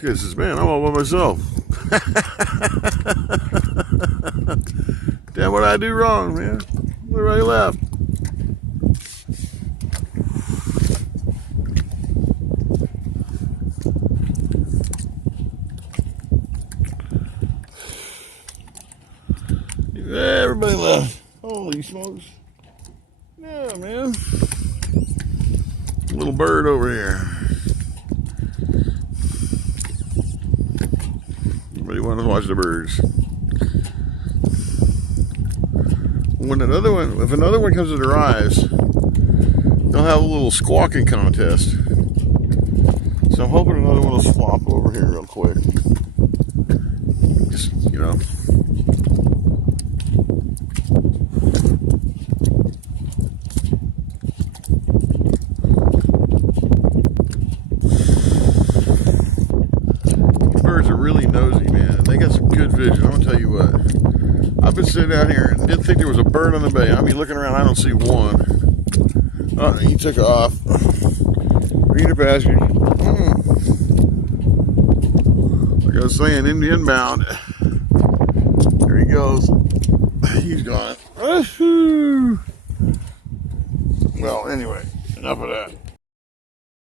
This guy says, man, I'm all by myself. Damn, what did I do wrong, man? Everybody left. Everybody left. Holy smokes. Yeah, man. Little bird over here. Everybody wants to watch the birds. When another one, if another one comes to their eyes, they'll have a little squawking contest. So I'm hoping another one will swap over here real quick. Just, you know. Birds are really nosy, man. They got some good vision. I'm gonna tell you what. I've been sitting out here and didn't think there was a bird on the bay. I mean, looking around, I don't see one. Oh, he took off. Greener pasture. Like I was saying, inbound. There he goes. He's gone. Well, anyway, enough of that.